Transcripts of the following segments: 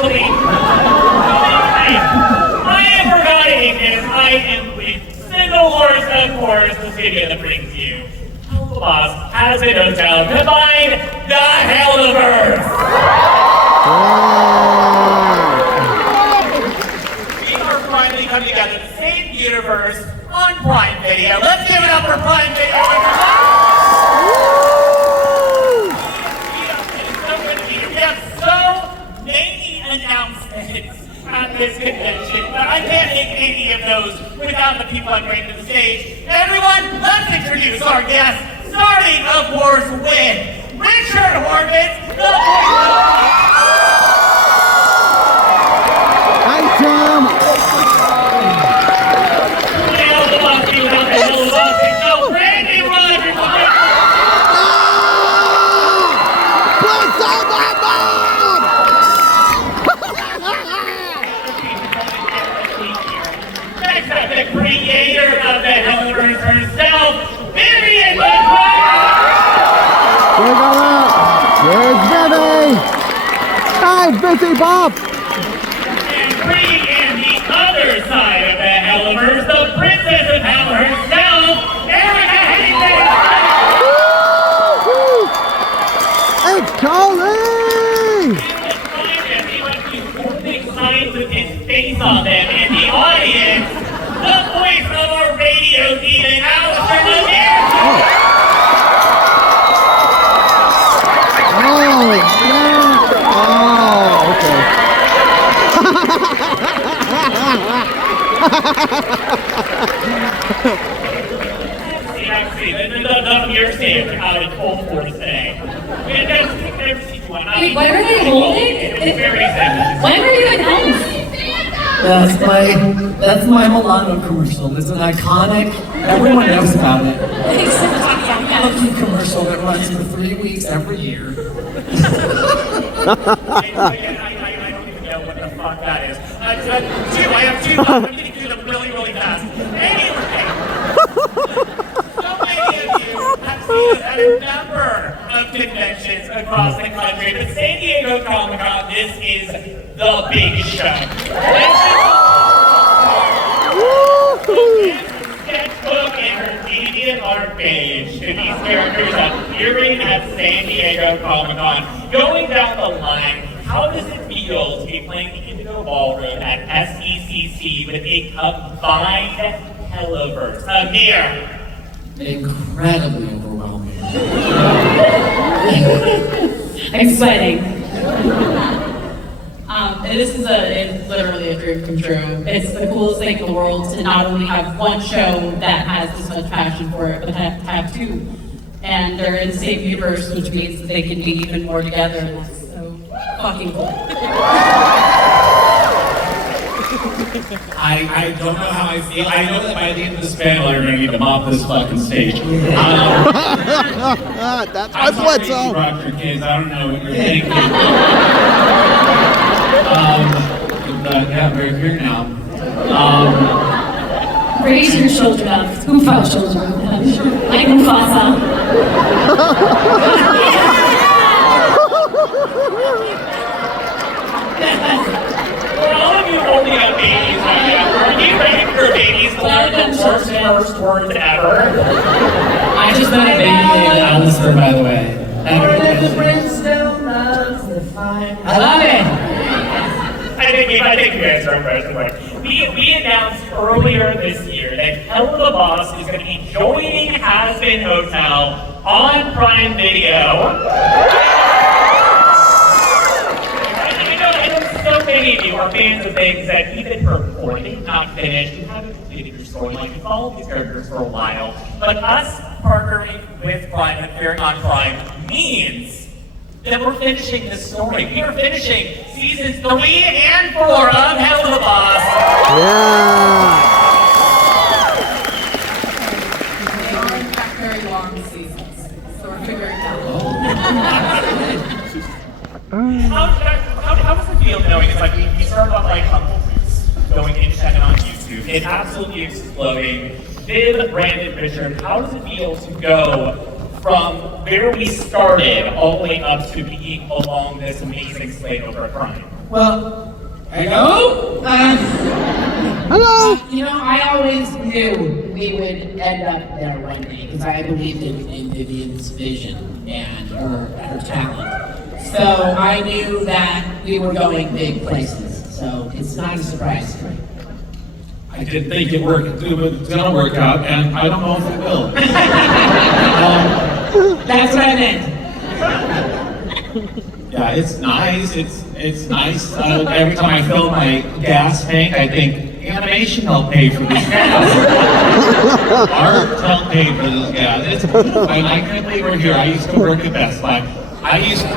actually, I am forgetting this. I am with Single Horse, of course, the studio that brings you Helluva, Hazbin Hotel, combine the Hellaverse. We are finally coming together in the same universe on Prime Video. Let's give it up for Prime Video, everyone. We have so many announcements at this convention, but I can't make any of those without the people I'm bringing to the stage. Everyone, let's introduce our guests, starting, of course, with Richard Horvitz, the voice of... Hi, Tom. The creator of the Hellaverse herself, Viziepop! Where's Vivi? Hi, Viziepop! And bringing in the other side of the Hellaverse, the princess of Hell herself, Hazbin! It's Colleen! He went to holding signs with his face on them in the audience. The voice of our radio demon, Alistair. Oh, yeah. Oh, okay. See, the you're safe out in full force today. Wait, what are they holding? When were you announced? That's my Milano commercial. It's an iconic, everyone knows about it. Cookie commercial that runs for 3 weeks every year. I don't even know what the fuck that is. I have two. I'm going to do them really, really fast. Anyway, so many of you have seen us at a number of conventions across the country, but San Diego Comic-Con, this is the big show. Sketchbook and her deviant art page to these characters appearing at San Diego Comic-Con. Going down the line, how does it feel to be playing the Indigo Ballroom at SECC with a combined Hellaverse? Amir. Incredibly overwhelming. I'm sweating. This is literally a dream come true. It's the coolest thing in the world to not only have one show that has this much passion for it, but to have two. And they're in the same universe, which means that they can be even more together, and that's so fucking cool. I don't know how I feel. I know that by the end of this panel, you're going to need to mop this fucking stage. That's my blood zone. Rock your kids. I don't know what you're thinking. But yeah, we're here now. Raise your shoulder up. Goof out shoulder up. Like Mufasa. For all of you holding out babies right now, are you ready for babies to learn the worst words ever? I just met a baby named Alistair, by the way. I love it! I think you guys are impressed. We announced earlier this year that Helluva is going to be joining Hazbin Hotel on Prime Video. I know so many of you are fans of things that even purported not finished. You haven't completed your storyline. You followed these characters for a while. But us partnering with Prime and appearing on Prime means that we're finishing this story. We are finishing seasons 3 and 4 of Helluva. Yeah. Very long seasons, so we're figuring it out. How does it feel knowing it's like we started off like Humble Roots, going independent on YouTube, and absolutely exploding. Viv, Brandon, Richard, how does it feel to go from where we started all the way up to being along this amazing slate over at Prime? Well, hello? Hello. You know, I always knew we would end up there one day because I believed in Vivian's vision and her talent. So I knew that we were going big places. So it's not a surprise to me. I didn't think it was gonna work out, and I don't know if it will. That's what I meant. Yeah, it's nice. It's nice. Every time I fill my gas tank, I think animation helped pay for this gas. Art helped pay for this gas. It's cool, and I can't believe we're here. I used to work at Best Buy. I used to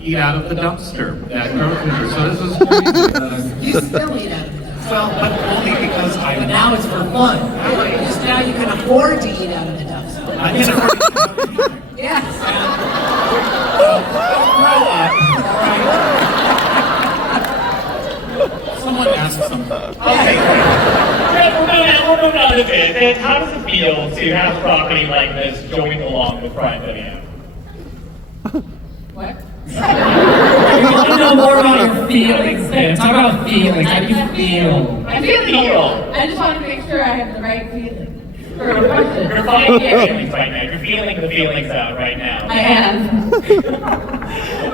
eat out of the dumpster at grocery store. So this was crazy. You still eat out of it. Well, but only because But now it's for fun. Because now you can afford to eat out of the dumpster. I can afford Yes. Someone asked something. Okay. We'll move on a bit. And how does it feel to have property like this going along with Prime Video? What? We want to know more about your feelings, man. Talk about feelings. How do you feel? I feel. I just want to make sure I have the right feeling for a question. You're finding your feelings right now. You're feeling the feelings out right now. I am.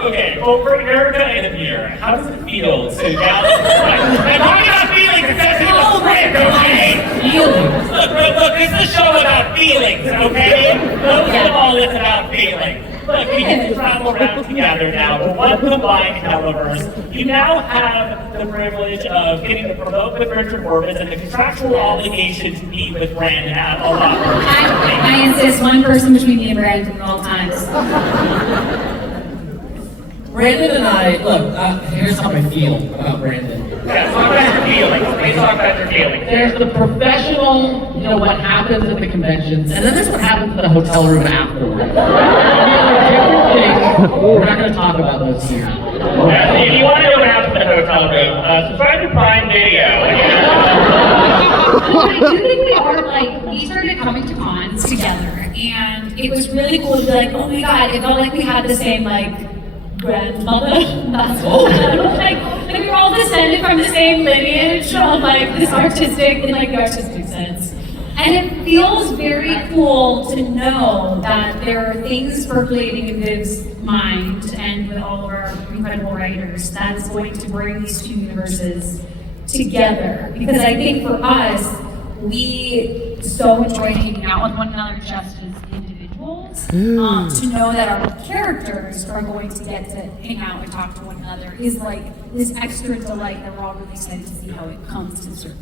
Okay, well, we're gonna end here. How does it feel to now? I'm talking about feelings instead of people's script, okay? Feelings. Look, this is a show about feelings, okay? Most of all, it's about feelings. Look, we get to travel around together now, but one combined Hellaverse. You now have the privilege of getting to promote with Richard Horvitz and the contractual obligation to meet with Brandon at a lot. I insist one person between me and Brandon at all times. Brandon and I, look, here's how I feel about Brandon. Yeah, talk about your feelings. Please talk about your feelings. There's the professional, you know, what happens at the conventions, and then there's what happens in the hotel room afterwards. Different things. We're not going to talk about those here. Yeah, if you want to know what happens in the hotel room, subscribe to Prime Video. I do think we are like, we started coming to cons together, and it was really cool to be like, oh my god, it felt like we had the same like grandmother. That's like we were all descended from the same lineage of like this artistic, in like the artistic sense. And it feels very cool to know that there are things percolating in Viv's mind and with all of our incredible writers that is going to bring these two universes together. Because I think for us, we so enjoy hanging out with one another just as individuals. To know that our characters are going to get to hang out and talk to one another is like this extra delight that we're all really excited to see how it comes to surface.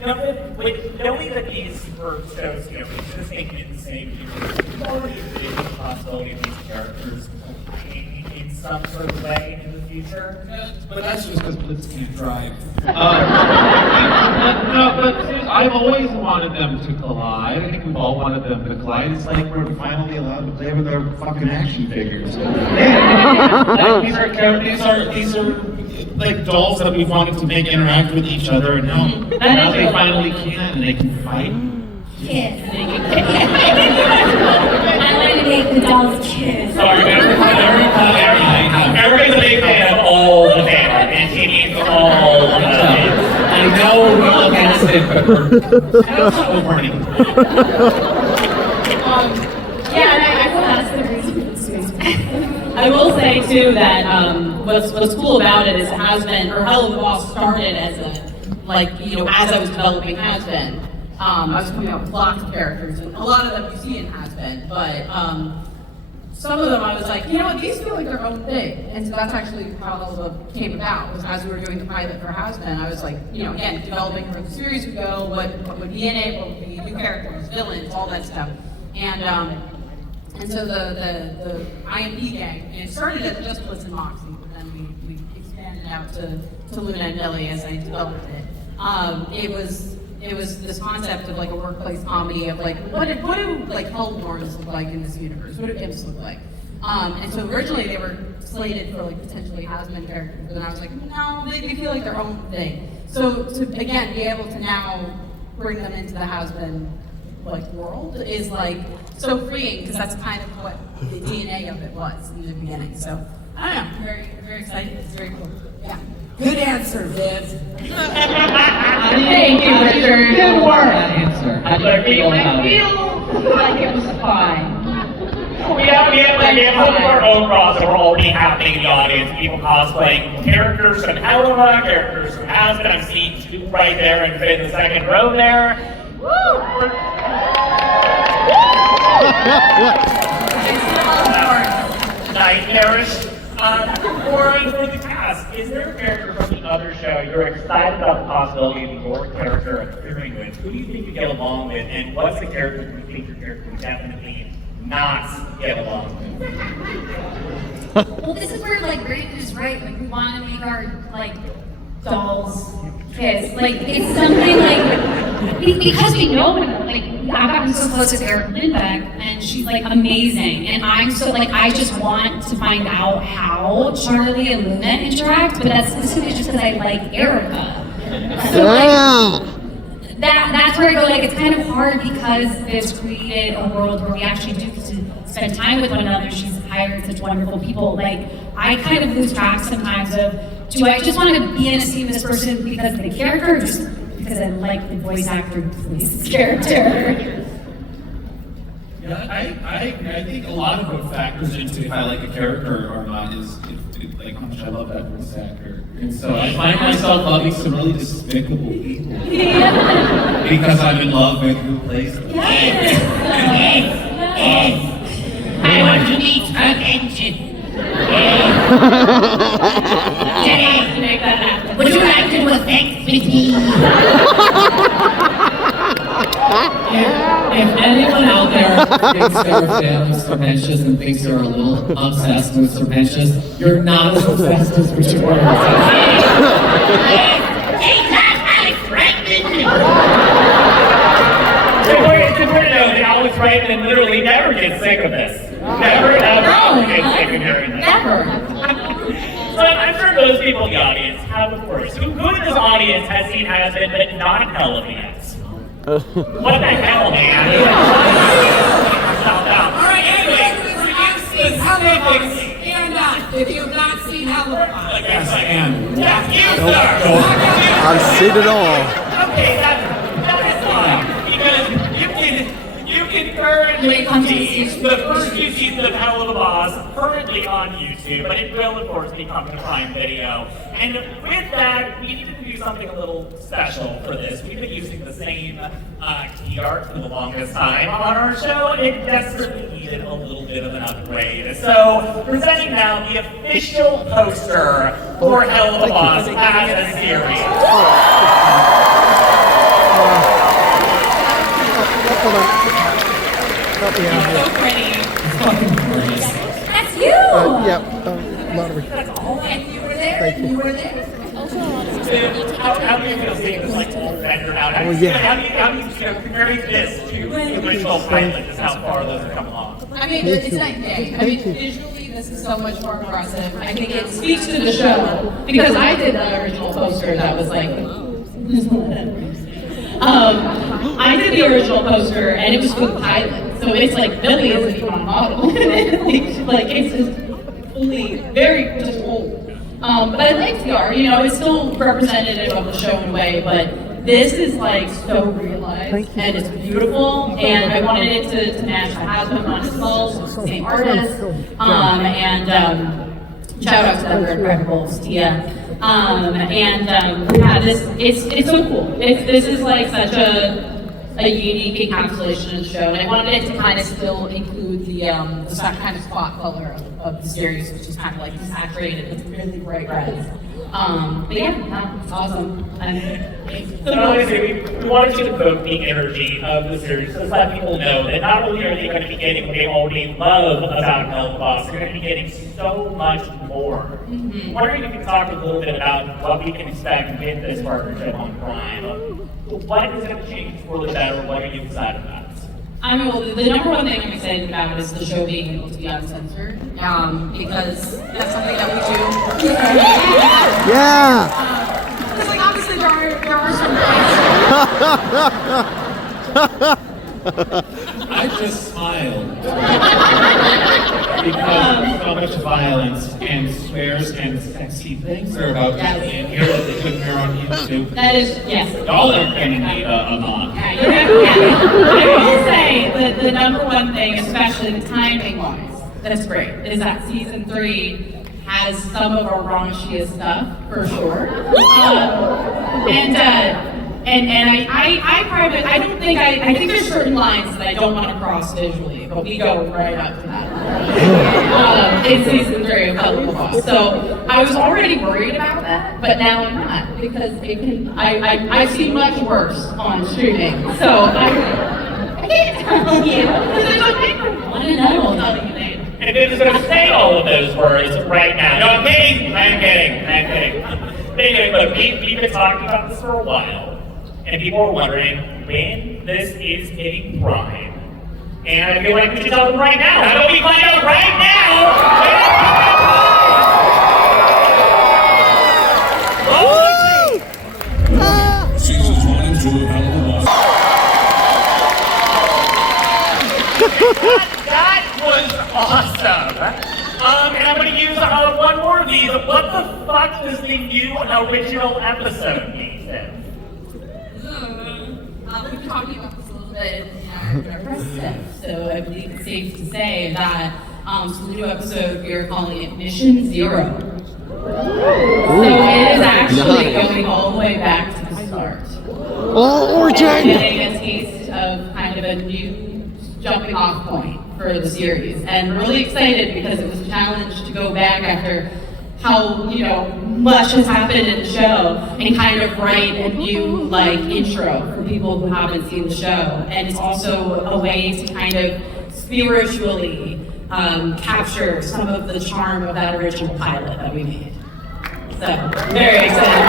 You know, with knowing that these were shows, you know, existing in the same universe, there's already a big possibility of these characters combining in some sort of way in the future. But that's just because Blitz can't drive. But I've always wanted them to collide. I think we've all wanted them to collide. It's like we're finally allowed to play with our fucking action figures. Like, these are like dolls that we've wanted to make interact with each other, and now they finally can, and they can fight. Kiss. I like to make the dolls kiss. Sorry, everybody's a big fan of all the fan, and she needs all the fan. I know we're all against it, but we're warning. I will say too that what's cool about it is Helluva started as as I was developing Hazbin. I was coming up with lots of characters, and a lot of them you see in Hazbin, but some of them I was like, you know what, these feel like their own thing. And so that's actually how Helluva came about, was as we were doing the pilot for Hazbin, I was like, you know, again, developing where the series would go, what would be in it, what would be new characters, villains, all that stuff. And so the IMP gang, and it started as just Blitz and Moxie, but then we expanded out to Luna and Nelly as I developed it. It was this concept of like a workplace comedy of like, what do like Hellborns look like in this universe? What do imps look like? And so originally they were slated for like potentially Hazbin characters, but then I was like, no, they feel like their own thing. So to again be able to now bring them into the Hazbin like world is like so freeing, because that's kind of what the DNA of it was in the beginning. So I don't know, very, very excited. It's very cool. Yeah. Good answer, Viv. Thank you, Richard. Good work. That answer. How do you feel about I it? feel like it was fine. We have some of our own crossover already happening in the audience. People cosplaying characters from Helluva, characters from Hazbin. I'm seeing two right there in the second row there. Nightmarish. For the cast, is there a character from the other show you're excited about the possibility of your character appearing with? Who do you think you get along with, and what's the character you think your character would definitely not get along with? Well, this is where like Brayden is right. Like we want to make our like dolls kiss. Like it's something like because we know her. Like I've gotten so close with Eric Lindbeck, and she's like amazing. And I'm so like I just want to find out how Charlie and Luna interact. But that's specifically just because I like Erica. So, like, that's where I go. Like it's kind of hard because it's created a world where we actually do get to spend time with one another. She's hired such wonderful people. Like I kind of lose track sometimes of, do I just want to be in a scene with this person because of the character, or just because I like the voice actor who plays this character? Yeah, I think a lot of what factors into if I like a character or not is like how much I love that voice actor. And so I find myself loving some really despicable people because I'm in love with who plays them. I want to meet attention. Would you like to do a sex with me? If anyone out there thinks they're a fan of Serpentious and thinks they're a little obsessed with Serpentious, you're not as obsessed as Richard Horvitz. It's important to know that Alex Reitman literally never gets sick of this. Never, ever gets sick of hearing this. So I'm sure those people in the audience have, of course. Who in this audience has seen Hazbin but not Helluva yet? What the hell, man? All right, anyway, if you've seen Helluva, stand up. If you've not seen Helluva. Yes, I am. Yes, you, sir. I've seen it all. Okay, that is fine. Because you can currently see the first two seasons of Helluva Boss currently on YouTube, but it will, of course, be coming to Prime Video. And with that, we needed to do something a little special for this. We've been using the same key art for the longest time on our show, and it desperately needed a little bit of an upgrade. So, presenting now the official poster for Helluva Boss as a series. Help me out here. So pretty. That's you. Yep. Lottery. That's all. And you were there. Thank you. You were there. How do you feel seeing this like old vendor out? How do you comparing this to the original pilot, just how far those have come along? I mean, Thank it's you. night and day. I mean, Thank you. visually, this is so much more impressive. I think it speaks to the show because I did the original poster that was like. I did the original poster and it was for the pilot, so it's like Billy isn't even on a model. Like it's just fully very just old. But I like the art. You know, it's still representative of the show in a way, but this is like so realized and it's beautiful. And I wanted it to match the Hazbin on its walls, the same artist. Shout out to them, they're incredible, Tia. Yeah, it's so cool. This is like such a unique encapsulation of the show, and I wanted it to kind of still include the kind of spot color of the series, which is kind of like desaturated with really bright reds. But yeah, it's awesome. So obviously, we wanted to evoke the energy of the series to let people know that not only are they going to be getting what they already love about Helluva Boss, they're going to be getting so much more. Wondering if you could talk a little bit about what we can expect with this partnership on Prime. What is going to change for the better? What are you excited about? I mean, well, the number one thing I'm excited about is the show being able to be uncensored, because that's something that we do. Yeah. Because, like, obviously there are some I just smiled. Because so much violence and swears and sexy things are about to be in here that they couldn't hear on YouTube. That is, yes. Y'all are getting me a mom. Yeah, you're right. I will say that the number one thing, especially the timing wise, that's great, is that season 3 has some of our raunchiest stuff, for sure. I think there's certain lines that I don't want to cross visually, but we go right up to that. In season 3 of Helluva. So I was already worried about that, but now I'm not, because it can, I've seen much worse on streaming. So I can't tell you, because I don't want to know. I'll tell you later. And then he's going to say all of those words right now. No, I'm kidding. I'm kidding. Anyway, look, we've been talking about this for a while, and people are wondering when this is hitting Prime. And I feel like we should tell them right now. How about we find out right now? Seasons 1 and 2 of Helluva. That was awesome. And I'm going to use one more of these. What the fuck does the new original episode mean then? We've been talking about this a little bit in our press stuff, so I believe it's safe to say that for the new episode, we are calling it Mission Zero. So it is actually going all the way back to the start. Origin! And getting a taste of kind of a new jumping off point for the series, and really excited because it was a challenge to go back after how much has happened in the show and kind of write a new intro for people who haven't seen the show. And it's also a way to kind of spiritually capture some of the charm of that original pilot that we made. So very excited.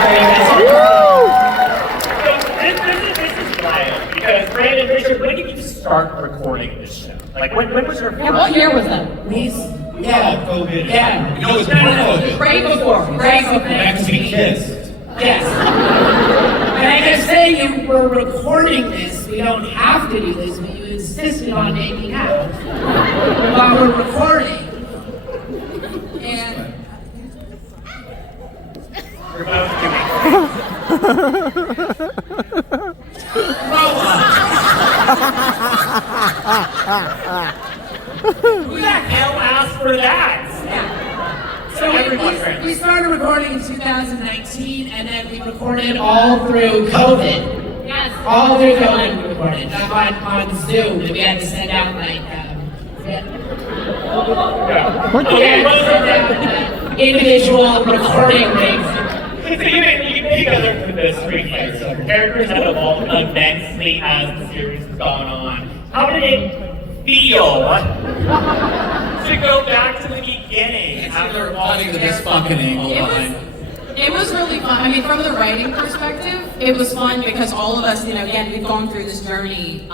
This is wild, because Brandon, Richard, when did you start recording this show? When was your first? What year was that? COVID. Yeah. No, it was COVID. Right before. Back to be kissed. Yes. And I can say you were recording this. We don't have to do this, but you insisted on making out while we're recording. And You're both doing Who the hell asked for that? so we started recording in 2019, and then we recorded all through COVID. Yes. All through COVID we recorded on Zoom, and we had to send out individual recording things. You make other than this screenplay. So characters have evolved immensely as the series has gone on. How did it feel to go back to the beginning? After watching this fucking angle behind. It was really fun. I mean, from the writing perspective, it was fun because all of us, again, we've gone through this journey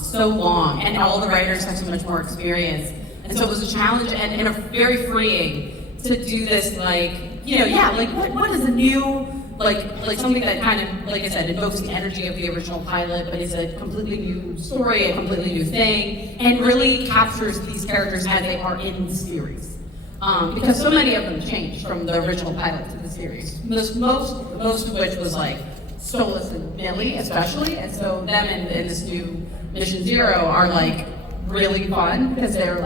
so long, and all the writers have so much more experience. And so it was a challenge and very freeing to do this, what is a new, something that kind of, like I said, invokes the energy of the original pilot, but is a completely new story, a completely new thing, and really captures these characters as they are in the series. Because so many of them changed from the original pilot to the series. Most of which was Stolas and Millie, especially, and so them in this new Mission Zero are really fun because they're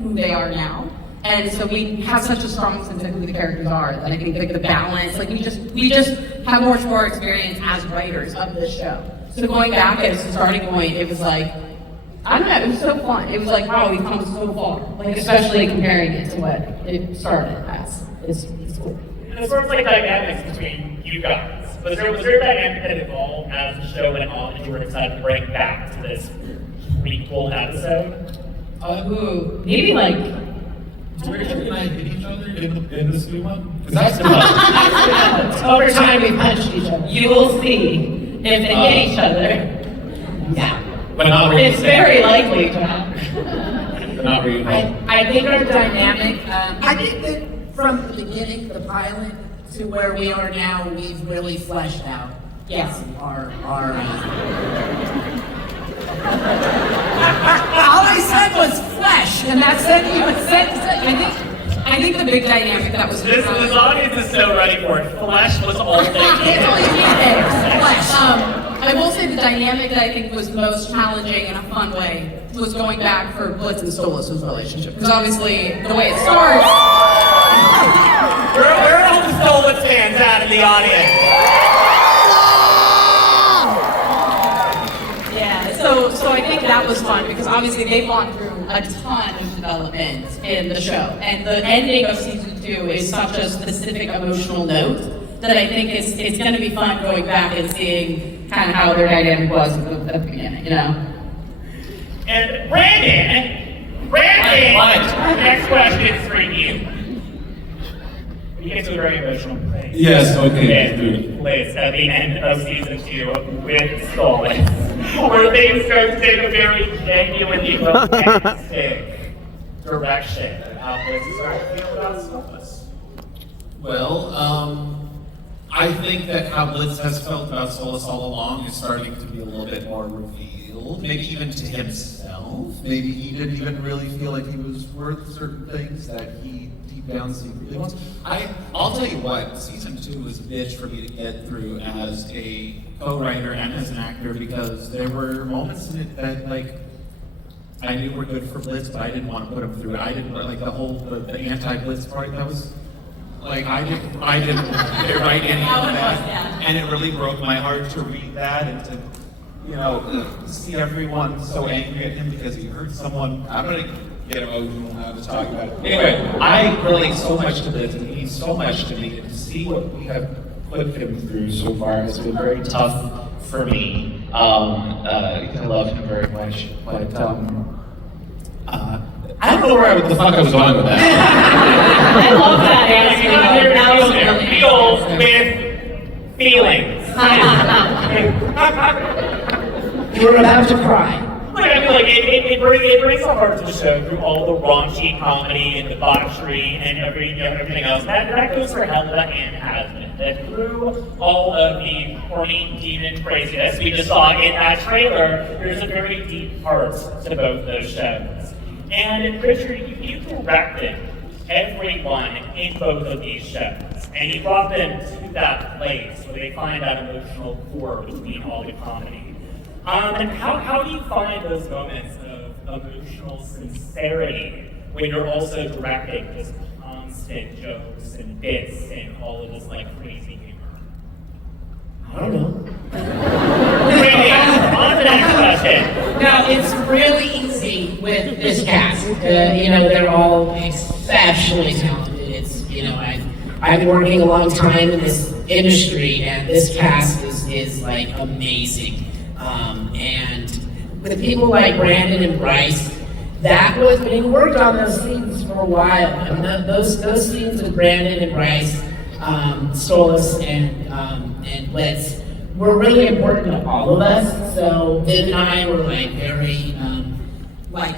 who they are now. And so we have such a strong sense of who the characters are that I think the balance, we just have much more experience as writers of this show. So going back as a starting point, it was I don't know, it was so fun. It was wow, we've come so far. Especially comparing it to what it started as. It's cool. And the sort of dynamics between you guys. Was there a dynamic that evolved as the show went on that you were excited to bring back to this prequel episode? Maybe Richard and I hit each other in this new one? Because that's the Over time we punched each other. you will see if they hit each other. Yeah. But not really. It's very likely to happen. But not really. I think our dynamic, I think that from the beginning, the pilot, to where we are now, we've really fleshed out Yes. our All I said was flesh, and that's it. Even said. I think the big dynamic that was This audience is so ready for it. Flesh was all they needed. I will say the dynamic that I think was the most challenging in a fun way was going back for Blitz and Stolas' relationship. Because obviously, the way it starts. Where are all the Stolas fans at in the audience? Yeah, so I think that was fun because obviously they've gone through a ton of development in the show. And the ending of season 2 is such a specific emotional note that I think it's going to be fun going back and seeing kind of how their dynamic was at the beginning, you know? And Brandon, next question is for you. You get to a very emotional place. Yes, okay. Place at the end of season 2 with Stolas, where things start to take a very genuinely romantic direction. How does it start to feel about Stolas? Well, I think that how Blitz has felt about Stolas all along is starting to be a little bit more revealed, maybe even to himself. Maybe he didn't even really feel like he was worth certain things that he deep down secretly wants. I'll tell you what, season 2 was a bitch for me to get through as a co-writer and as an actor because there were moments in it that like I knew were good for Blitz, but I didn't want to put him through it. I didn't like the anti-Blitz part. That was like I didn't write any of that, and it really broke my heart to read that and to see everyone so angry at him because he hurt someone. I'm gonna get emotional now to talk about it. Anyway, I relate so much to Blitz, and he means so much to me, and to see what we have put him through so far has been very tough for me. I love him very much, but I don't know where the fuck I was going with that. I love that answer. That was really Feel with feelings. You were about to cry. I mean, like it brings the heart to the show through all the raunchy comedy and debauchery and everything else. That goes for Helluva and Hazbin. That through all of the horny demon craziness we just saw in that trailer, there's a very deep heart to both those shows. And Richard, you directed everyone in both of these shows, and you brought them to that place where they find that emotional core between all the comedy. And how do you find those moments of emotional sincerity when you're also directing just constant jokes and bits and all of this like crazy humor? I don't know. On to the next question. Now, it's really easy with this cast. They're all exceptionally talented. I've been working a long time in this industry, and this cast is like amazing. And with people like Brandon and Bryce, that was being worked on those scenes for a while. And those scenes with Brandon and Bryce, Stolas and Blitz were really important to all of us. So Viv and I were like very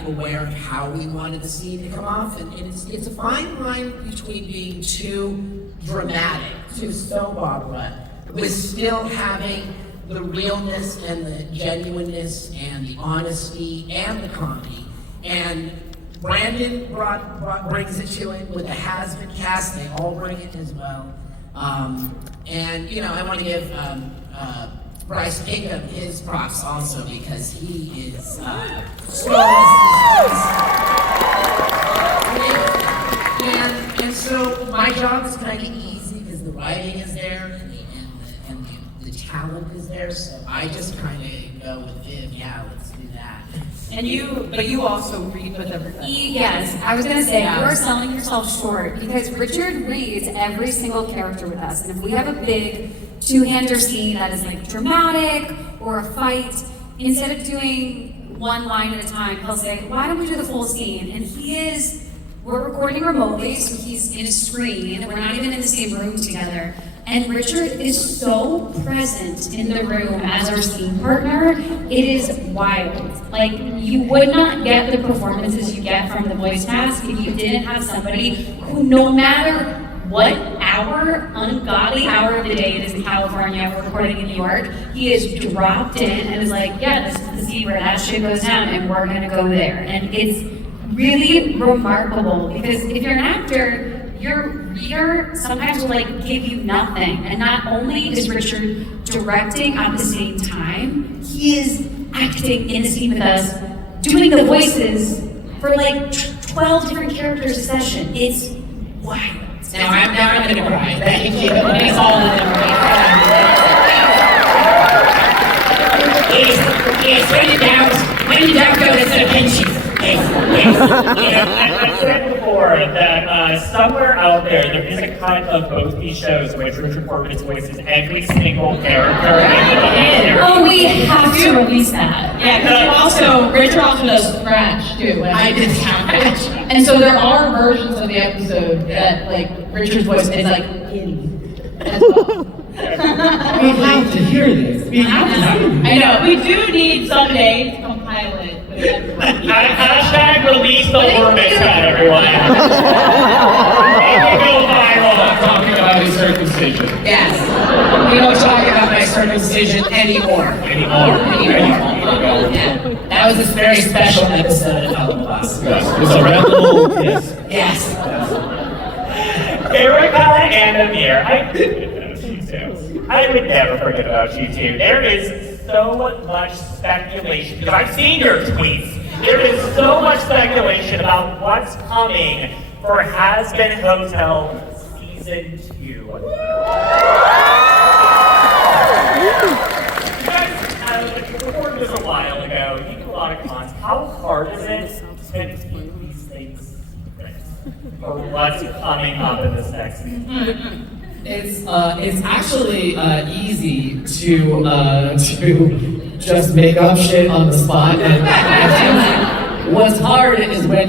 aware of how we wanted the scene to come off, and it's a fine line between being too dramatic, too soap opera, with still having the realness and the genuineness and the honesty and the comedy. And Brandon brings it to it with the Hazbin cast. They all bring it as well. And I want to give Bryce Pinkham his props also because he is and so my job is kind of easy because the writing is there and the talent is there. So I just kind of go with Viv. Yeah, let's do that. But you also read with everybody. Yes, I was gonna say, you are selling yourself short because Richard reads every single character with us. And if we have a big two-hander scene that is like dramatic or a fight, instead of doing one line at a time, he'll say, why don't we do the full scene? And we're recording remotely, so he's in a screen. We're not even in the same room together. And Richard is so present in the room as our scene partner. It is wild. Like, you would not get the performances you get from the voice cast if you didn't have somebody who, no matter what ungodly hour of the day it is in California, we're recording in New York, he is dropped in and is like, yeah, this is the scene where that shit goes down and we're gonna go there. And it's really remarkable because if you're an actor, your reader sometimes will like give you nothing. And not only is Richard directing at the same time, he is acting in the scene with us, doing the voices for like 12 different characters a session. It's wild. Now I'm gonna cry. Thank you. It's all in there. Yes, when you doubt, go to the pinches. Yes. I've said before that somewhere out there is a cut of both these shows in which Richard Horvitz voices every single character. Oh, we have to release that. Yeah, because Richard also does Scratch too. I did Scratch. And so there are versions of the episode that like Richard's voice is like in as well. We have to hear this. We have to hear this. I know, we do need someday to compile it. Hashtag release the Horvitz cut, everyone. It can go viral. Talking about his circumcision. Yes. We don't talk about my circumcision anymore. Anymore. Yeah. That was this very special episode of Helluva. Yes. It's a rebel. Yes. Yes. Erica and Amir, I would never forget about you two. There is so much speculation, because I've seen your tweets. There is so much speculation about what's coming for Hazbin Hotel Season 2. You guys recorded this a while ago. You do a lot of cons. How hard is it to keep these things secret for what's coming up in this next season? It's actually easy to just make up shit on the spot. And what's hard is when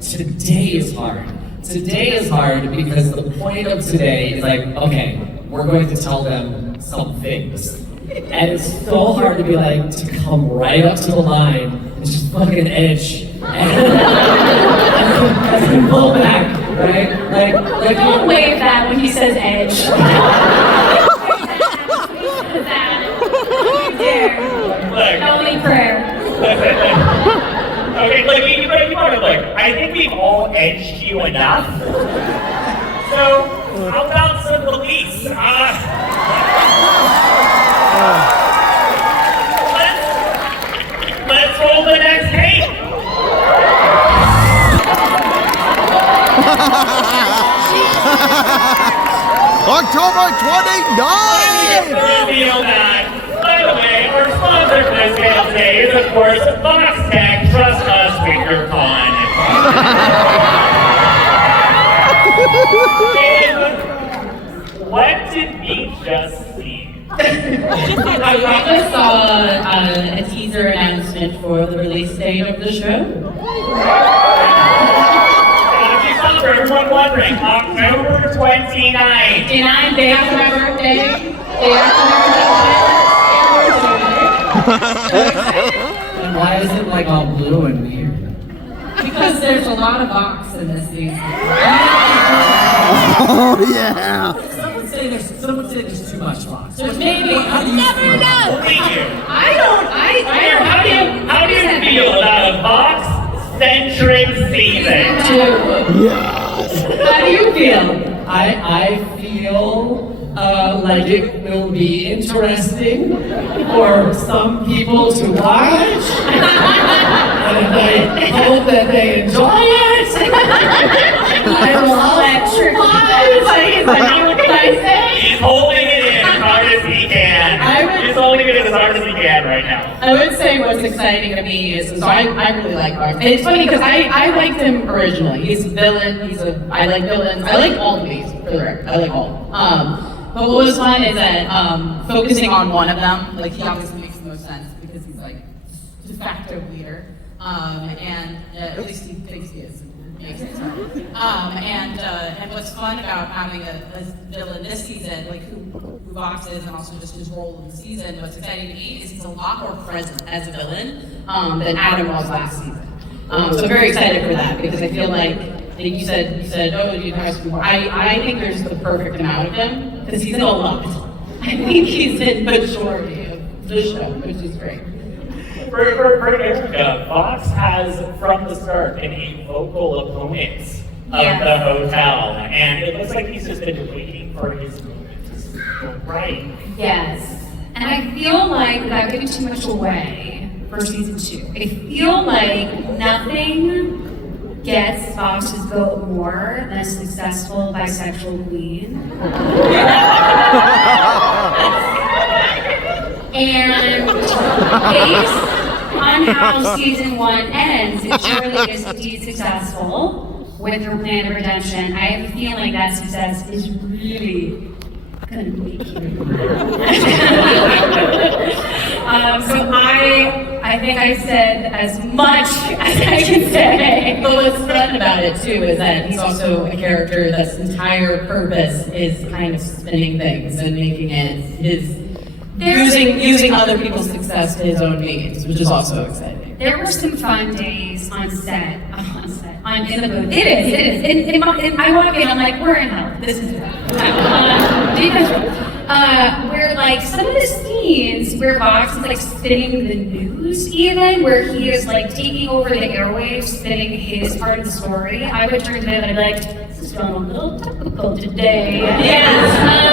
today is hard. Today is hard because the point of today is like, okay, we're going to tell them some things. And it's so hard to be like, to come right up to the line and just fucking edge and then pull back, right? Like Don't wave that when he says edge. Only prayer. Okay, you want to I think we've all edged you enough. So, how about some release? Let's roll the next tape. October 29th! Reveal that. By the way, our sponsor for this video today is, of course, Vox Tech. Trust us with your con. What did we just see? I just saw a teaser announcement for the release date of the show. For everyone wondering, October 29th. 29th, day after my birthday. and why is it like all blue and weird? Because there's a lot of Vox in this season. Oh, yeah. Someone say there's too much Fox. There's maybe, How do you feel? Only you. How do you feel about a Vox-centric season? Yes. do you feel? I feel like it will be interesting for some people to watch. And I hope that they enjoy it. He's holding it in as hard as he can. He's holding it in as hard as he can right now. I would say what's exciting to me is, so I really like Vox. And it's funny because I liked him originally. He's a villain, I like villains. I like all of these, for the record. I like all. But what was fun is that focusing on one of them, like he obviously makes the most sense because he's like de facto leader. And at least he thinks he is. Makes it and what's fun about having a villain this season, like who Vox is, and also just his role in the season, what's exciting to me is he's a lot more present as a villain than Adam was last season. So I'm very excited for that because I feel like you said, oh, you guys more. I think there's the perfect amount of him because he's in a lot. I think he's in majority of the show, which is great. For Erica, Vox has from the start been a vocal opponent of the hotel, and it looks like he's just been waiting for his moment to go right. Yes. And I feel like, without giving too much away for season 2, I feel like nothing gets Vox's vote more than a successful bisexual queen. And based on how season 1 ends, if Shirley is indeed successful with her plan of redemption, I have a feeling that success is really gonna be here. So I think I said as much as I can say. But what's fun about it too is that he's also a character that's entire purpose is kind of spinning things and making it his using other people's success to his own means, which is also exciting. There were some fun days on set, in the booth. It is. I walk in, I'm like, we're in hell. This is where like some of the scenes where Vox is like spinning the news, even where he is like taking over the airwaves, spinning his part of the story, I would turn to him and I'd be like, this is going a little topical today. Yes.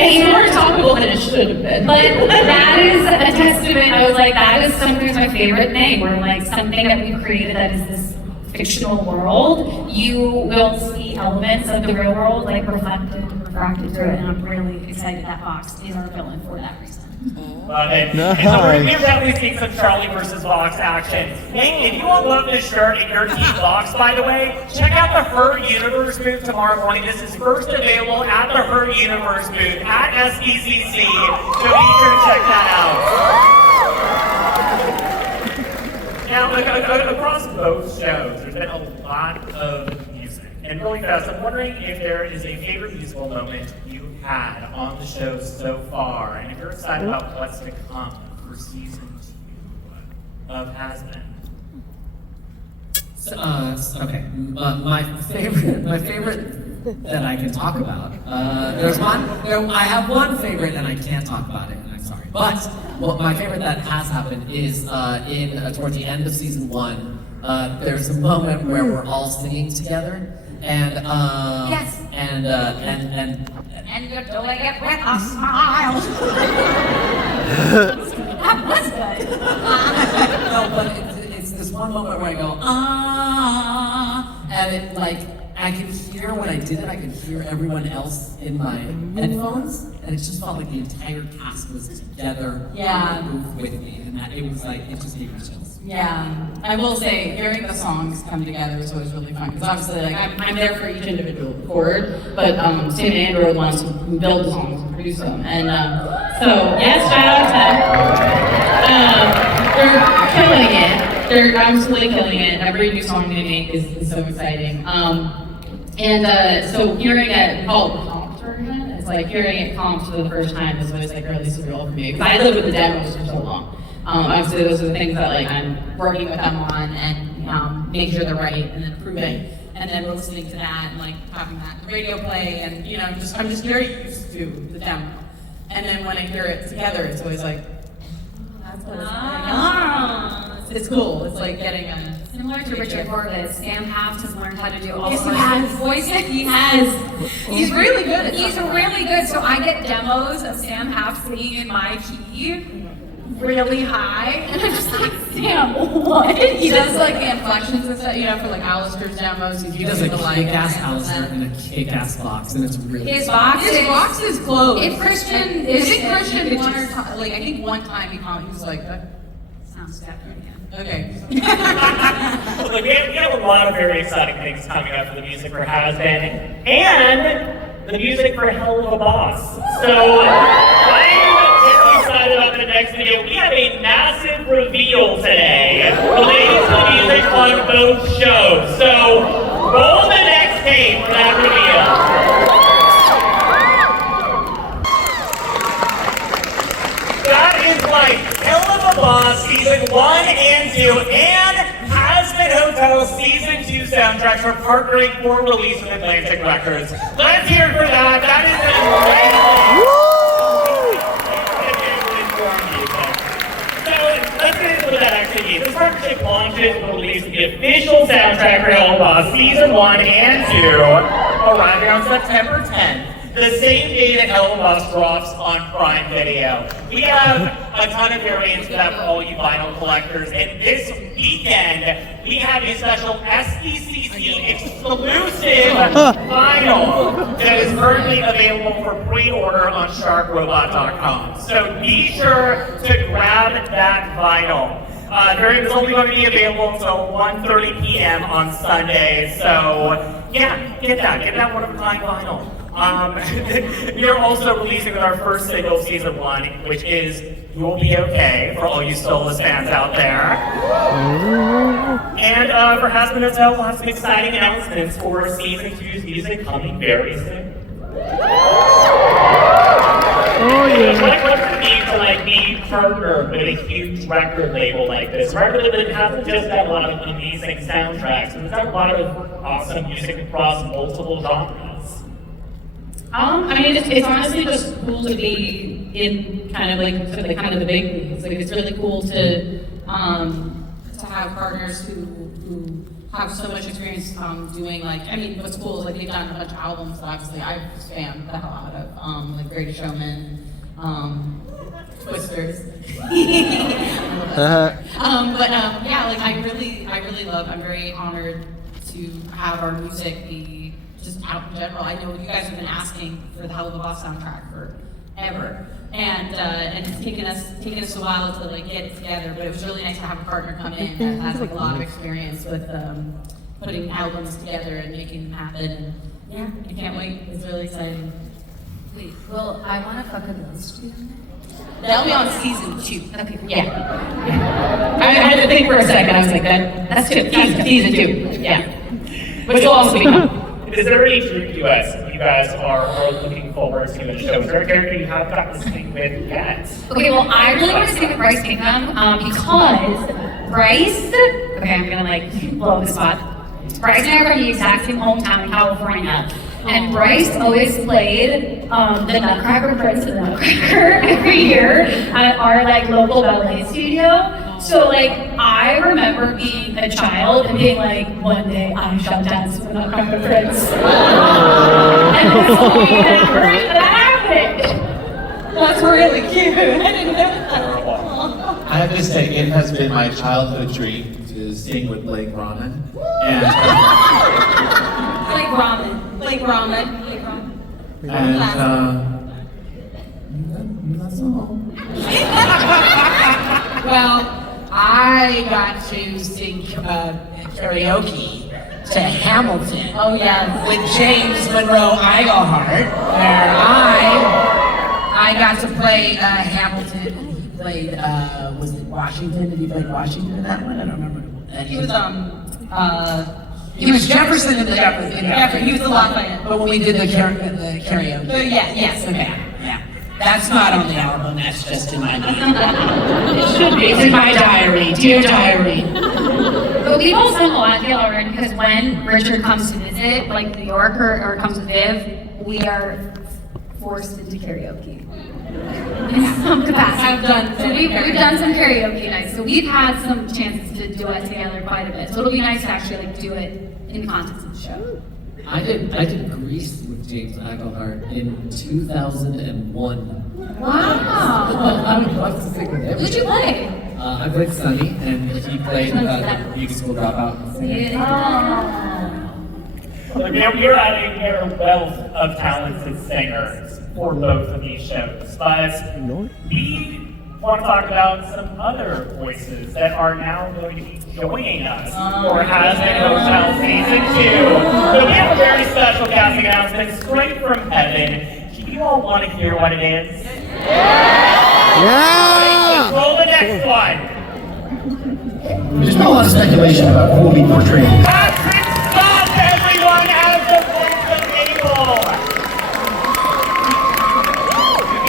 It's more topical than it should have been. But that is a testament. I was like, that is sometimes my favorite thing, where like something that we've created that is this fictional world, you will see elements of the real world like refracted through it, and I'm really excited that Vox is our villain for that reason. And so we're definitely seeing some Charlie versus Vox action. Hey, if you all love this shirt and you're Team Vox, by the way, check out the Her Universe booth tomorrow morning. This is first available at the Her Universe booth at SPCC, so be sure to check that out. Now, across both shows, there's been a lot of music. And really fast, I'm wondering if there is a favorite musical moment you had on the show so far, and if you're excited about what's to come for season 2 of Hazbin. Okay, my favorite that I can talk about. I have one favorite and I can't talk about it, and I'm sorry. But my favorite that has happened is toward the end of season 1. There's a moment where we're all singing together, and Yes. and you're doing it with a smile. That was good. no, but it's this one moment where I go and it like I could hear when I did it. I could hear everyone else in my headphones, and it just felt like the entire cast was together. Yeah. With me, and it was like it just gave me chills. Yeah, I will say, hearing the songs come together is always really fun, because obviously, like, I'm there for each individual chord, but Sam and Andrew wants to build the songs and produce them, and so, yes, shout out to them. They're killing it. They're absolutely killing it. Every new song they make is so exciting. So hearing it called the comped version, it's like hearing it comped for the first time is always like really surreal for me, because I lived with the demos for so long. Obviously, those are the things that like I'm working with them on and making sure they're right and then improving. And then we're listening to that and like having that radio play, and I'm just very used to the demo. And then when I hear it together, it's always like, that's what it's like. It's cool. It's like getting a Similar to Richard Horvitz, Sam Haft has learned how to do all Yes, of he has. his voices. He has. He's really good at He's that. really good. So I get demos of Sam Haft singing in my key really high, and I'm just like, Sam, what? He does like the inflections and stuff, for like Alistair's demos. He does a kick-ass Alistair in a kick-ass box, and it's really His box is closed. If Christian I is think Christian I think one time he was like, sounds different. okay. Look, we have a lot of very exciting things coming up for the music for Hazbin and the music for Helluva Boss. So I'm excited about the next video. We have a massive reveal today related to the music on both shows. So roll the next tape for that reveal. That is like Helluva Boss Season 1 and 2 and Hazbin Hotel Season 2 soundtracks from partnering for release with Atlantic Records. Let's hear it for that. That is incredible. So let's get into that activity. This partnership launches the release of the official soundtrack for Helluva Season 1 and 2, arriving on September 10th. The same day that Hellaverse drops on Prime Video. We have a ton of variants for that for all you vinyl collectors, and this weekend we have a special SDCC exclusive vinyl that is currently available for pre-order on sharkrobot.com. So be sure to grab that vinyl. It's only going to be available until 1:30 p.m. on Sunday, so yeah, get that one-of-a-kind vinyl. We are also releasing our first single, Season 1, which is You'll Be Okay, for all you Soulless fans out there. And for Hazbin as well, we'll have some exciting announcements for Season 2's music coming very soon. Oh yeah. What does it mean to be partnered with a huge record label like this? A record label that hasn't just got a lot of amazing soundtracks, but it's got a lot of awesome music across multiple genres. I mean, it's honestly just cool to be in kind of the big leagues. Like, it's really cool to have partners who have so much experience doing what's cool is they've done a bunch of albums that obviously I've spammed the hell out of, like Greatest Showman, Twisters. I'm very honored to have our music be just out in general. I know you guys have been asking for the Helluva soundtrack forever, and it's taken us a while to get it together. But it was really nice to have a partner come in that has a lot of experience with putting albums together and making them happen. And yeah, I can't wait. It's really exciting. Wait, well, I want to fuck a ghost. That'll be on Season 2. Okay. Yeah. I had to think for a second. I was like, that's good. Season 2. Yeah. Which will also be fun. Is there any group you guys are looking forward to in the show? Is there a character you haven't got to sing with yet? Okay, well, I really want to sing with Bryce Kingham because Bryce, okay, I'm gonna blow the spot. Bryce and I are from the exact same hometown in California. And Bryce always played the Nutcracker Prince of the Nutcracker every year at our local ballet studio. So I remember being a child and being one day I shall dance with the Nutcracker Prince. And so that happened. That's really cute. I didn't know that. I have to say, it has been my childhood dream to sing with Blake Ramen. And Blake Ramen. that's all. Well, I got to sing karaoke to Hamilton. Oh yeah. With James Monroe Iglehart, where I got to play Hamilton. He played was it Washington? Did he play Washington in that one? I don't remember. He was Jefferson in the Jefferson. He was the Lafayette. But when we did the karaoke. Yes. Okay. Yeah. That's not on the album, that's just in my mind. It should be. It's in my diary, dear diary. But we've all sung a lot together already because when Richard comes to visit, New York or comes with Viv, we are forced into karaoke. In some capacity. So we've done some karaoke nights. So we've had some chances to do it together quite a bit. So it'll be nice to actually do it in the context of the show. I did Grease with James Iglehart in 2001. Wow. I would love to sing with him. Who'd you play? I played Sonny, and he played the Beauty School Dropout. You're adding a wealth of talented singers for both of these shows, but we want to talk about some other voices that are now going to be joining us for Hazbin Hotel Season 2. So we have a very special casting announcement straight from heaven. Do you all want to hear what it is? Yeah! Let's roll the next one. There's been a lot of speculation about who will be portraying. Patrick Scott, everyone, as the voice of Mabel.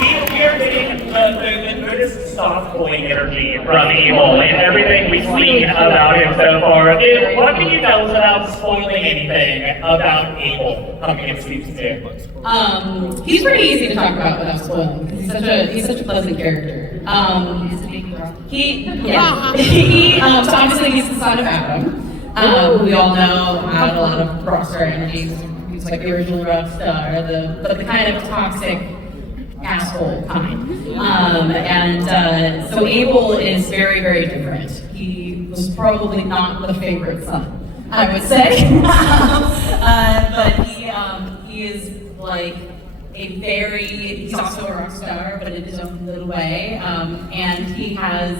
We are getting the newest soft boy energy from Abel and everything we've seen about him so far. What can you tell us about spoiling anything about Abel coming in season 2? He's pretty easy to talk about without spoiling because he's such a pleasant character. He's a big girl. So obviously he's the son of Adam. We all know had a lot of rock star energy. He's like the original rock star, but the kind of toxic asshole kind. So Abel is very, very different. He was probably not the favorite son, I would say. But he is like he's also a rock star, but in his own little way. And he has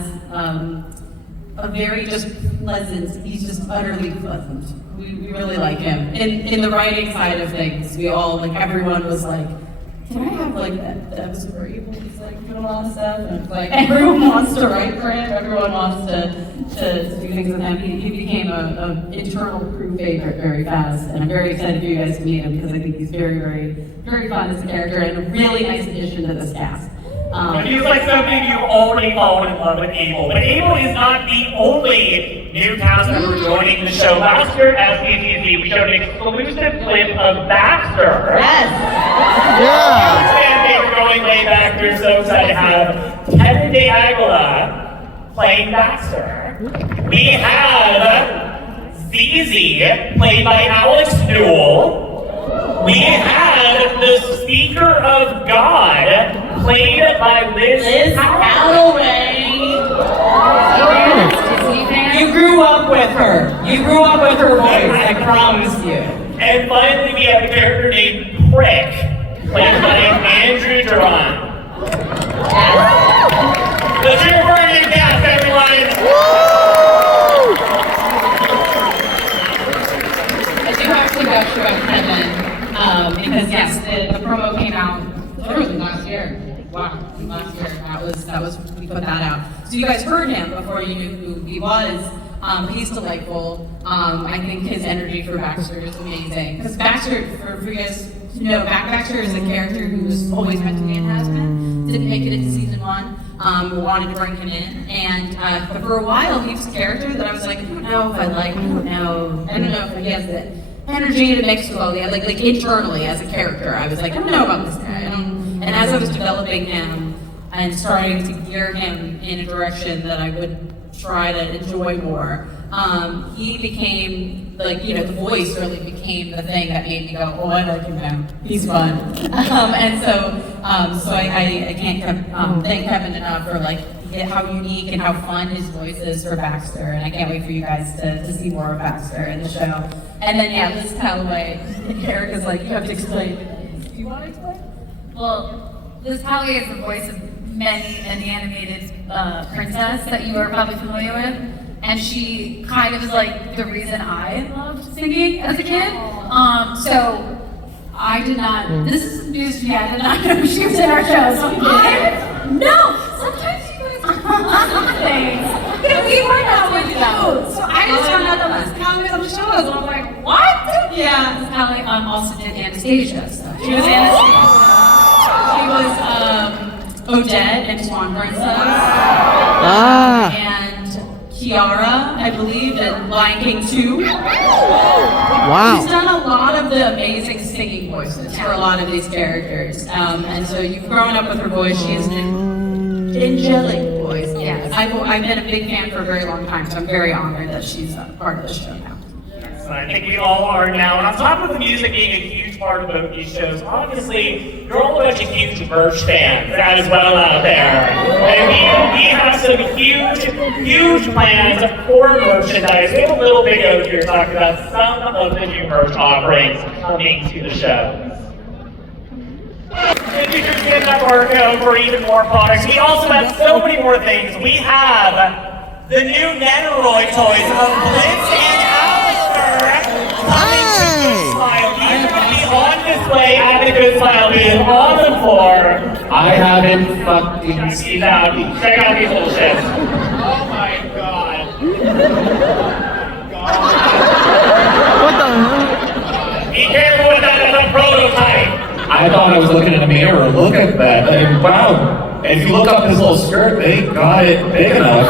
a very just pleasant, he's just utterly pleasant. We really like him. In the writing side of things, we all, like everyone was like, can I have like that episode where Abel's like doing all this stuff? And it's like everyone wants to write for him, everyone wants to do things with him. He became an internal crew favorite very fast, and I'm very excited for you guys to meet him because I think he's very, very, very fun as a character and a really nice addition to this cast. It feels like something you already fallen in love with Abel. But Abel is not the only new cast member joining the show. Last year at CTC, we showed an exclusive clip of Baxter. Yes! Yeah! We're going way back. We're so excited to have Kevin De Aguila playing Baxter. We have ZZ, played by Alex Newell. We had the Speaker of God, played by Liz Calloway. You grew up with her. You grew up with her voice, I promise you. And finally, we have a character named Prick, played by Andrew Duran. Let's hear for a new cast, everyone! I do have to gush about Kevin. Because yes, the promo came out literally last year. Wow, last year. That was we put that out. So you guys heard him before you knew who he was. He's delightful. I think his energy for Baxter is amazing. Because Baxter, for you guys to know, Baxter is a character who was always meant to be in Hazbin. Didn't make it into season 1. We wanted to bring him in, and but for a while he was a character that I was like, I don't know if I like. I don't know if he has the energy to mix with all the like internally as a character. I was like, I don't know about this guy. And as I was developing him and starting to gear him in a direction that I would try to enjoy more, he became like, the voice really became the thing that made me go, oh, I like him now. He's fun. And so I can't thank Kevin enough for like how unique and how fun his voice is for Baxter, and I can't wait for you guys to see more of Baxter in the show. And then Liz Calloway, Erica's like, you have to explain. Do you want to explain? Well, Liz Calloway is the voice of many an animated princess that you are probably familiar with. And she kind of is like the reason I loved singing as a kid. So I did not, this is news to me, I did not know she was in our show. So no, sometimes you guys are things. We were not with you. So I just found out that Liz Calloway was on the show, and I'm like, what? Yeah, Liz Calloway also did Anastasia. So she was Anastasia. She was Odette in Swan Princess. And Kiara, I believe, in Lion King 2. Wow. She's done a lot of the amazing singing voices for a lot of these characters. And so you've grown up with her voice. She has an angelic voice. Yes. I've been a big fan for a very long time, so I'm very honored that she's a part of the show now. I think we all are now. And on top of the music being a huge part of both these shows, obviously, you're all a bunch of huge merch fans as well out there. And we have some huge plans for merchandise. We have a little video here talking about some of the new merch offerings coming to the show. If you can get that work for even more products, we also have so many more things. We have the new Netoroid toys of Blitz and coming to Good Smile. These are going to be on display at the Good Smile booth on the floor. I haven't fucking seen out. Check out these little shits. Oh my god. What the hell? Be careful with that as a prototype. I thought I was looking in a mirror. Look at that. And wow. If you look up his little skirt, they got it big enough.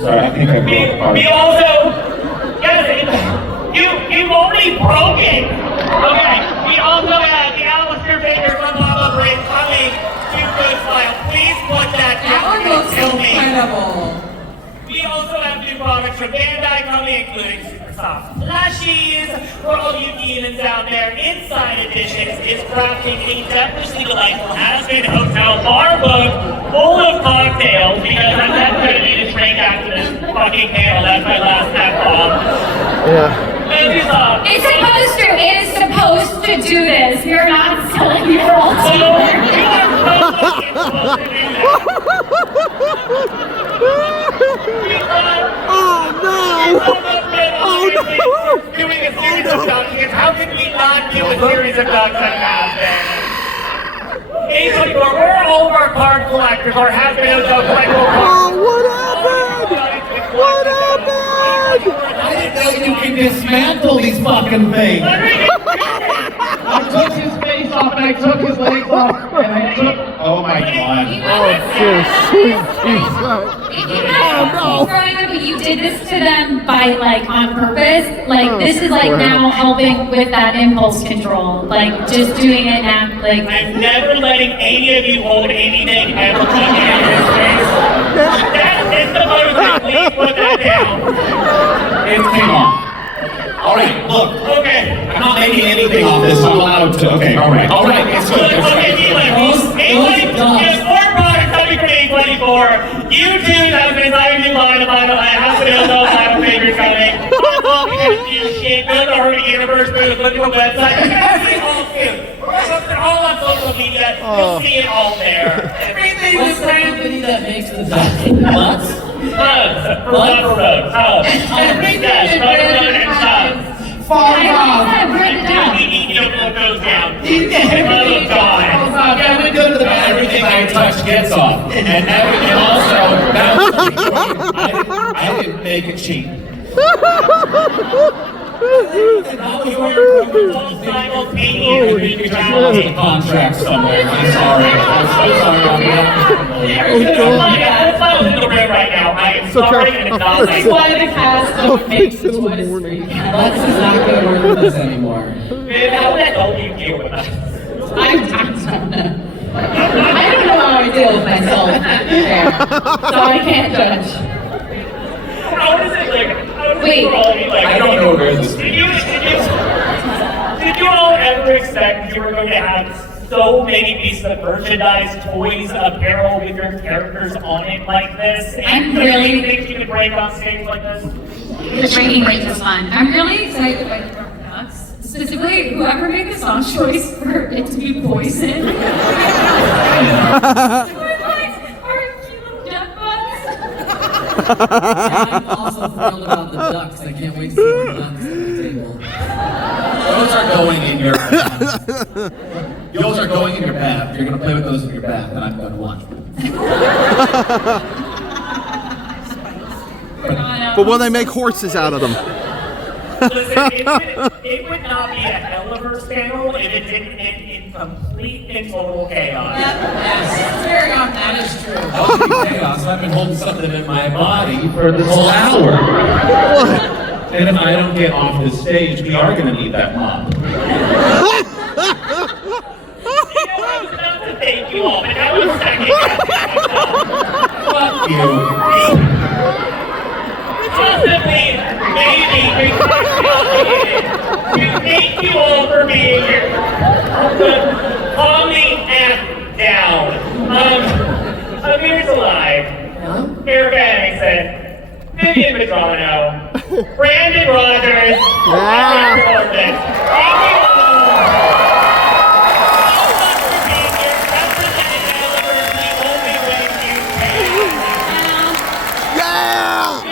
Sorry, I think I broke apart. We also, you've already broken. Okay, we also have the Alistair Baker from Lava Break coming to Good Smile. Please put that down. You're gonna kill me. Incredible. We also have new products from Bandai coming, including super soft plushies for all you demons out there. Inside Editions is crafting a devilishly delightful Hazbin Hotel bar book full of cocktails because I'm never going to need to drink after this fucking panel. That's my last F-bomb. Yeah. It's supposed to. It is supposed to do this. You're not selling your old So, you are so fucking supposed to do that. Oh no! Oh no! Doing a series of documents. How can we not do a series of documents on Hazbin? We're all of our card collectors, our Hazbin Hotel collectible cards. Oh, what happened? What happened? I didn't know you can dismantle these fucking things. I took his face off and I took his legs off and I took. Oh my god. Oh, sis. But you did this to them by like on purpose. Like this is like now helping with that impulse control. Like just doing it now. Like I'm never letting any of you hold anything ever again in this space. That is the motion. Please put that down. It came off. Alright, look. Okay. I'm not making anything off this. I'm allowed to. Okay, alright. Alright, it's good. It's Okay, there's more products coming from A24. YouTube has been inviting me live to find out Hazbin Hotel Final Figures coming. Also, we got new shit. Go to the Horvitz Universe, go to the Clinical website. You can see it all soon. We're posting all on social media. You'll see it all there. Everything What's is the brand company that makes the nuts? Hugs. For Rubber Road. Hugs. Yes, Rubber Road and Hugs. Far I off. wrote it down. We need to put those down. Everything Oh, God. Yeah, we go to the back. Everything I touch gets off. And also, that was I didn't make it cheap. Contract somewhere. I'm sorry. I'm so sorry. Right now. I am sorry and acknowledge. That's why the cast don't make fix it in the twice morning. free. Lex is not going to work with us anymore. Man, how the hell do you deal with that? I don't know how I deal with myself there, so I can't judge. How is it like? Wait. I don't know where this is. Did you all ever expect you were going to have so many pieces of merchandise, toys, apparel with your characters on it like this? I'm And really- you think you could break on stage like this? The breaking break is fun. I'm really excited by the Rubber Ducks. Specifically, whoever made the song choice for it to be Poison. Our cute little duck butts. I'm also thrilled about the ducks. I can't wait to see the ducks at the table. Those are going in your bath. Those are going in your bath. You're going to play with those in your bath, and I'm going to watch them. But will they make horses out of them? Listen, it would not be a Hellaverse panel if it didn't end in complete and total chaos. Carry on, that is true. That would be chaos. I've been holding something in my body for this whole hour. And if I don't get off the stage, we are going to need that mop. I was about to thank you all, but I was second guessing myself. Fuck you. Possibly, maybe, thank you all for being here. Calm me F down. Amir's alive. Eric Addington. Vivian Petrano. Brandon Rogers. Yeah. And Horvitz. Thank you all. So much for being here. Representing Hellaverse the only way you can. Yeah!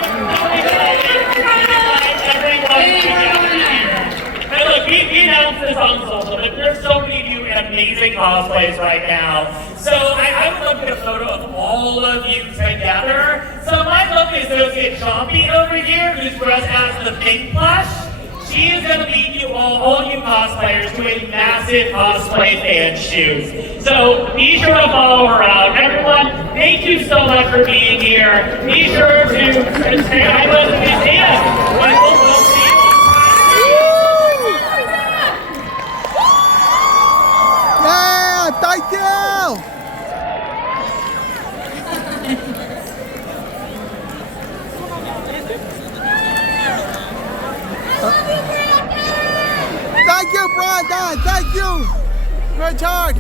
And look, we announced this on social, but there's so many of you in amazing cosplays right now. So I would love to get a photo of all of you together. So my lovely associate Chompy over here, who's dressed as the Big Plush, She is going to lead you all you cosplayers, to a massive cosplay fan shoot. So be sure to follow her out. Everyone, thank you so much for being here. Be sure to say hi to the museum. We'll see you on Friday. Yeah, thank you. Thank you, Brandon. Thank you. Good job.